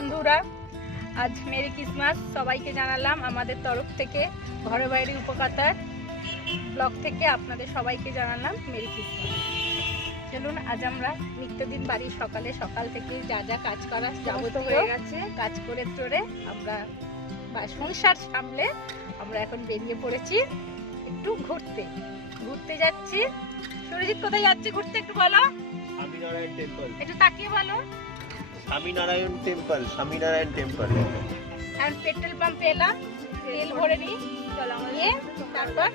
বন্ধুরা আজ merry Christmas সবাইকে জানালাম আমাদের তরফ থেকে ঘরে বাইরে উপকাতার ব্লগ থেকে আপনাদের সবাইকে জানালাম মেরি ক্রিসমাস। চলুন আজ আমরা নিত্যদিন বাড়ির সকালে সকাল থেকে যা যা কাজ করা যাবত হয়ে গেছে কাজ করে তোরে আমরা বা সংসার সামলে আমরা এখন বেরিয়ে পড়েছি একটু ঘুরতে। ঘুরতে যাচ্ছি। সুরজিৎ কোথায় যাচ্ছে ঘুরতে একটু বলো। একটু তাকিয়ে বলো। স্বামীনারায়ণ টেম্পল স্বামীনারায়ণ টেম্পল আর পেট্রোল পাম্পে এলাম তেল ভরে নিই চলো নিয়ে তারপর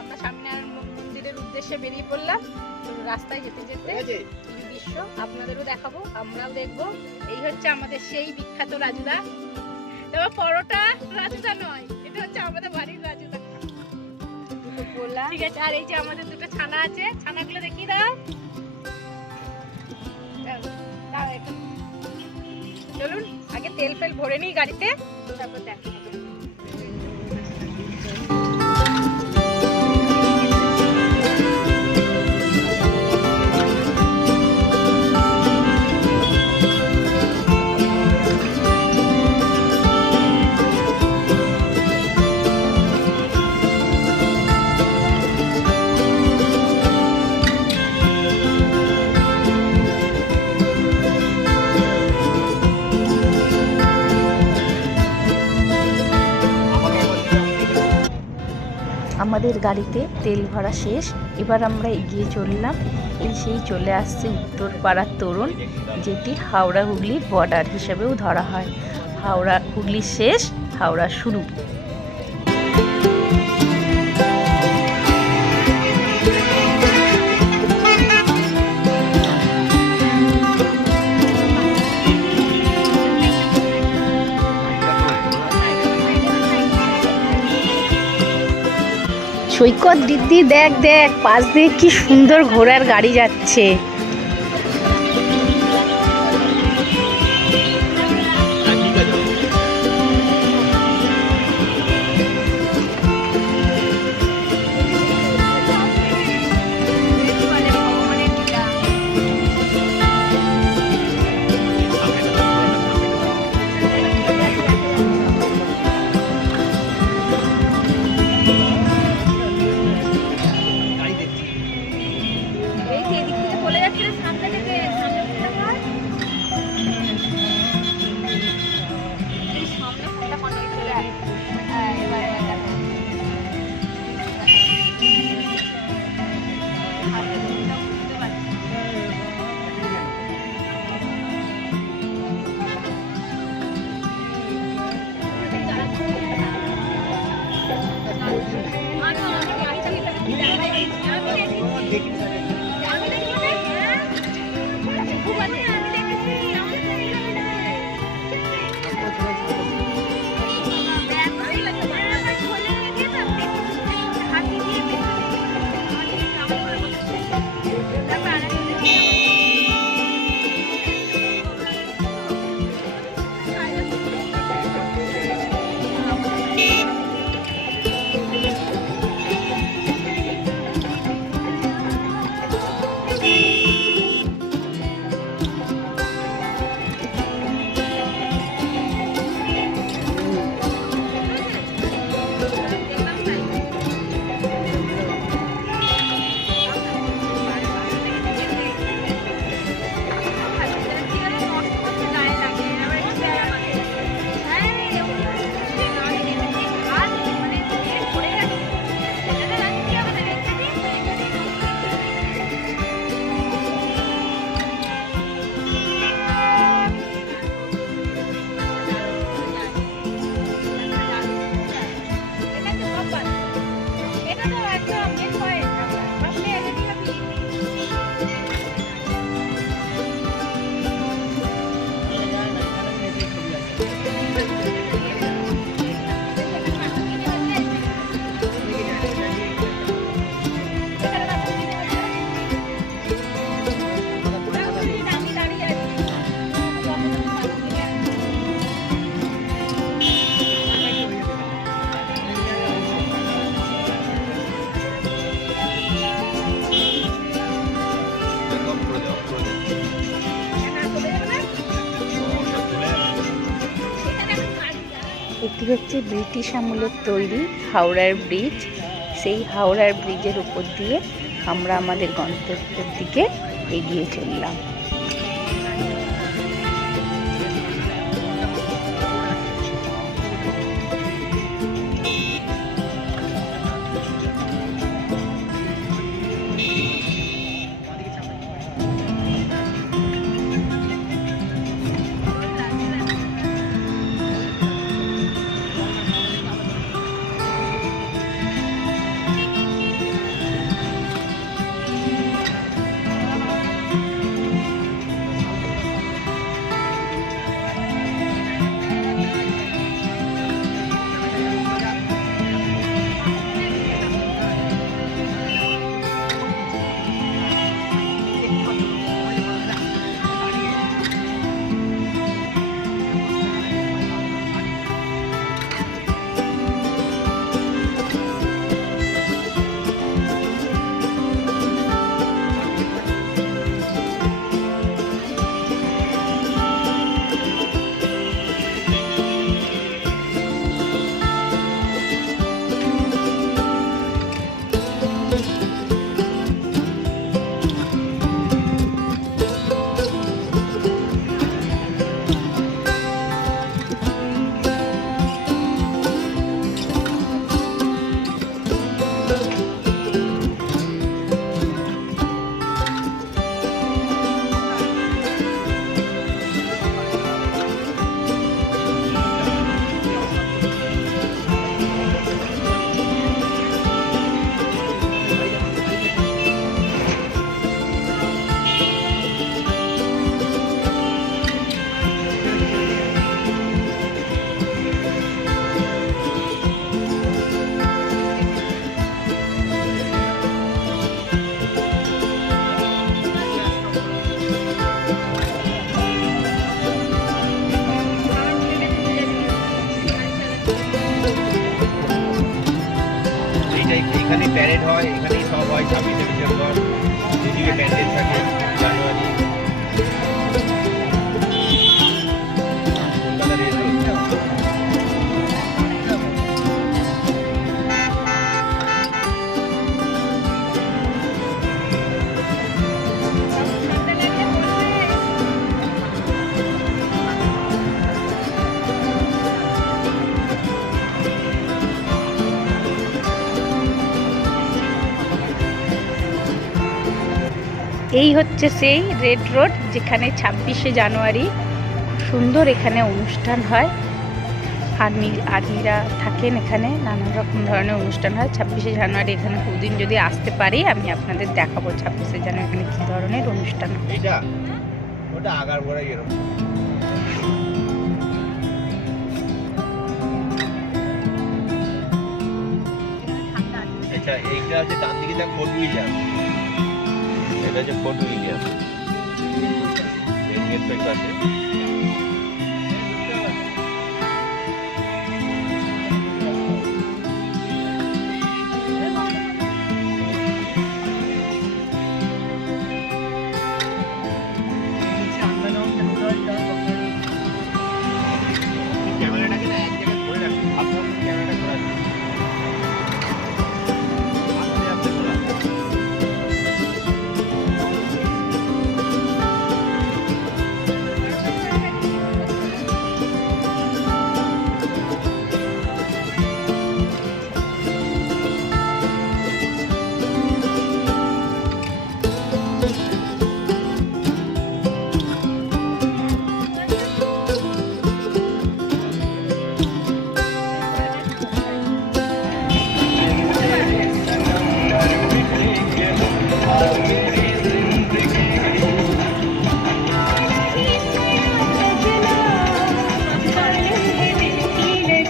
আমরা স্বামীনারায়ণ মন্দিরের উদ্দেশ্যে বেরিয়ে পড়লাম। তো রাস্তায় যেতে যেতে দৃশ্য আপনাদেরও দেখাবো আমরাও দেখব। এই হচ্ছে আমাদের সেই বিখ্যাত রাজুদা। এবার পরোটা রাজুদা নয় এটা হচ্ছে আমাদের বাড়ির রাজুদা। ঠিক আছে। আর এই যে আমাদের দুটো ছানা আছে ছানাগুলো দেখিয়ে দাও, চলুন আগে তেল ফেল ভরে নিই গাড়িতে। তারপর দেখা। আমাদের গাড়িতে তেল ভরা শেষ। এবার আমরা এগিয়ে চললাম। এই সেই চলে আসছে উত্তরপাড়ার তরুণ, যেটি হাওড়া হুগলির বর্ডার হিসেবেও ধরা হয়। হাওড়া হুগলি শেষ হাওড়া শুরু সৈকত দিদি দেখ দেখ পাশ দিয়ে কি সুন্দর ঘোড়ার গাড়ি যাচ্ছে। দেখি। হচ্ছে ব্রিটিশ আমলের তৈরি হাওড়ার ব্রিজ। সেই হাওড়ার ব্রিজের উপর দিয়ে আমরা আমাদের গন্তব্যের দিকে এগিয়ে চললাম। প্যারেড হয় এখানেই সব হয় ছাব্বিশে ডিসেম্বর দুদিকে প্যান্ডেল থাকে। এই হচ্ছে সেই রেড রোড যেখানে ছাব্বিশে জানুয়ারি সুন্দর এখানে অনুষ্ঠান হয়। আর্মি আর্মিরা থাকেন এখানে নানান রকম ধরনের অনুষ্ঠান হয়। ছাব্বিশে জানুয়ারি এখানে দুদিন যদি আসতে পারি আমি আপনাদের দেখাবো ছাব্বিশে জানুয়ারি এখানে কী ধরনের অনুষ্ঠান হয়। এইটা আচ্ছা এইটা হচ্ছে ডান দিকে উইলিয়াম এটা হচ্ছে ফোর্ট উইলিয়াম মেন গেট তো একটু আছে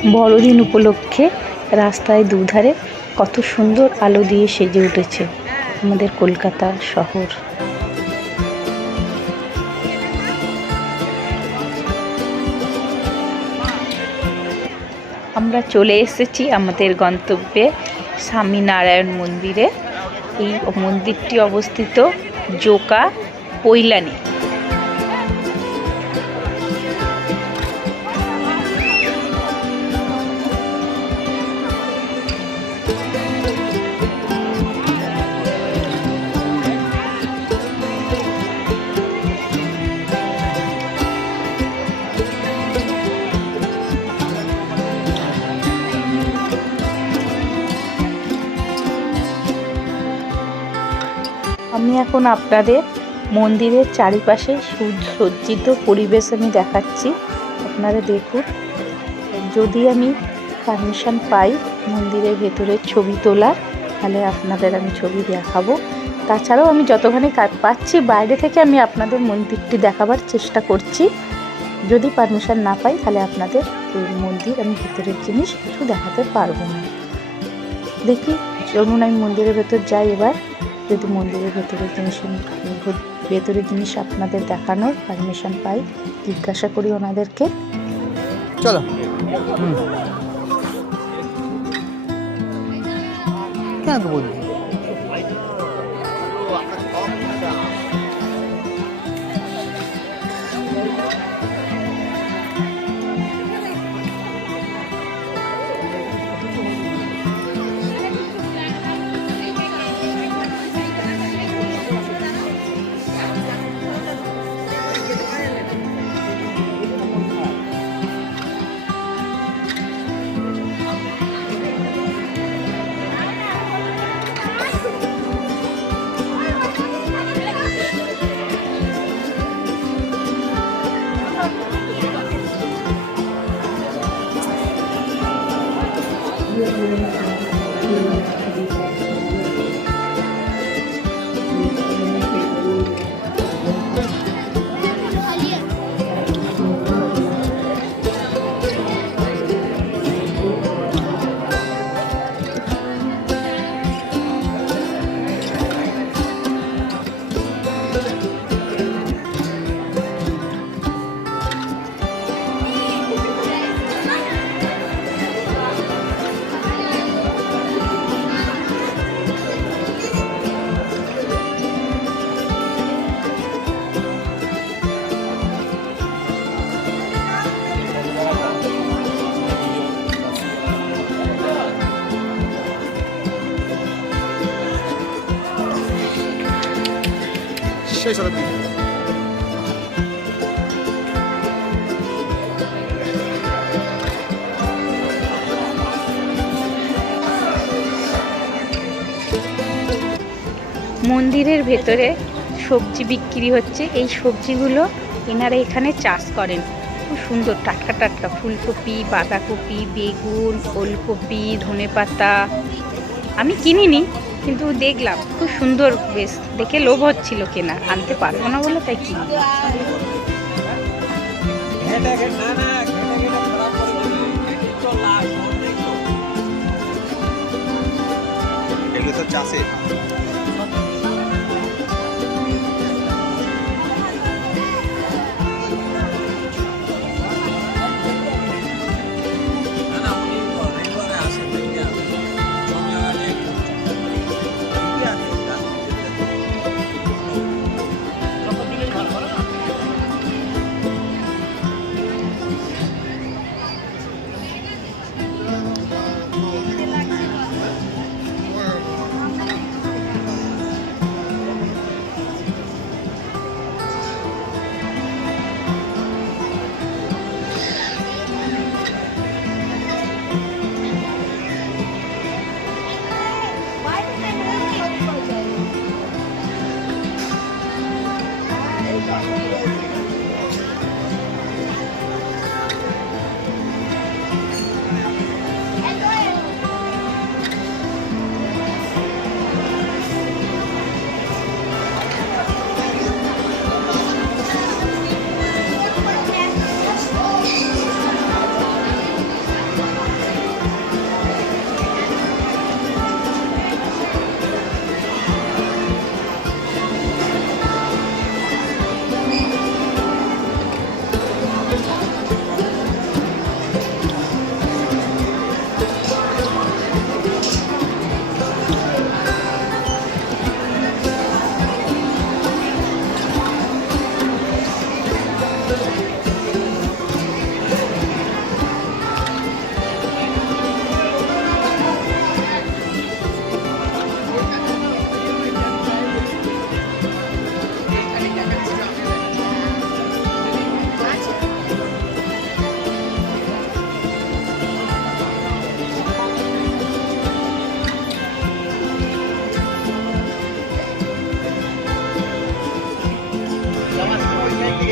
বড়দিন উপলক্ষে রাস্তায় দুধারে কত সুন্দর আলো দিয়ে সেজে উঠেছে আমাদের কলকাতা শহর। আমরা চলে এসেছি আমাদের গন্তব্যে স্বামীনারায়ণ মন্দিরে। এই মন্দিরটি অবস্থিত জোকা পৈলানি। এখন আপনাদের মন্দিরের চারিপাশে সুসজ্জিত পরিবেশ আমি দেখাচ্ছি। আপনারা দেখুন, যদি আমি পারমিশন পাই মন্দিরের ভেতরে ছবি তোলার, তাহলে আপনাদের আমি ছবি দেখাবো। তাছাড়াও আমি যতখানি পাচ্ছি, বাইরে থেকে আমি আপনাদের মন্দিরটি দেখাবার চেষ্টা করছি। যদি পারমিশন না পাই, তাহলে আপনাদের মন্দির আমি ভিতরের জিনিস কিছু দেখাতে পারব না। দেখি, চলুন আমি মন্দিরের ভেতর যাই এবার। যদি মন্দিরের ভেতরের জিনিস ভেতরের জিনিস আপনাদের দেখানোর পারমিশন পাই জিজ্ঞাসা করি ওনাদেরকে। চলো। হুম। কেন তো মন্দিরের ভেতরে সবজি বিক্রি হচ্ছে। এই সবজিগুলো এনারা এখানে চাষ করেন। খুব সুন্দর টাটকা টাটকা ফুলকপি, বাঁধাকপি, বেগুন, ওলকপি, ধনেপাতা। আমি কিনিনি, কিন্তু দেখলাম খুব সুন্দর বেশ। দেখে লোভ হচ্ছিল কেনা, আনতে পারব না বলে তাই কিনি চাষের।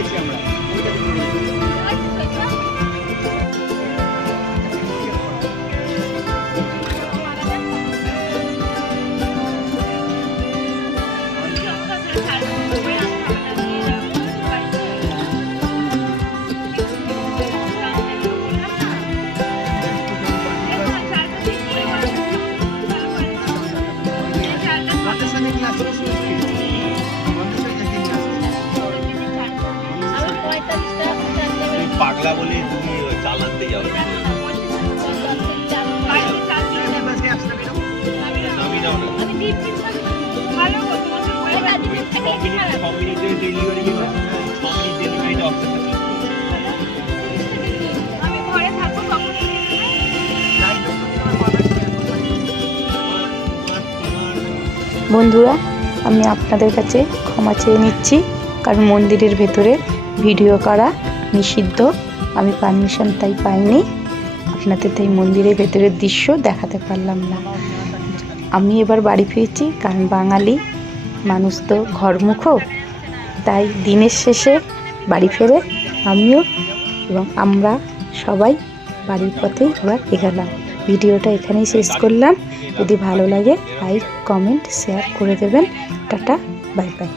见不了 থাকে আমি ঘরে থাকব তখন বন্ধুরা, আমি আপনাদের কাছে ক্ষমা চেয়ে নিচ্ছি, কারণ মন্দিরের ভেতরে ভিডিও করা নিষিদ্ধ। আমি পারমিশন তাই পাইনি। আপনাদের তাই মন্দিরের ভেতরের দৃশ্য দেখাতে পারলাম না। আমি এবার বাড়ি ফিরেছি, কারণ বাঙালি মানুষ তো ঘরমুখ। তাই দিনের শেষে বাড়ি ফেরে আমিও এবং আমরা সবাই বাড়ির পথেই এবার এগালাম। ভিডিওটা এখানেই শেষ করলাম। যদি ভালো লাগে, লাইক, কমেন্ট শেয়ার করে দেবেন। Tata, bye bye.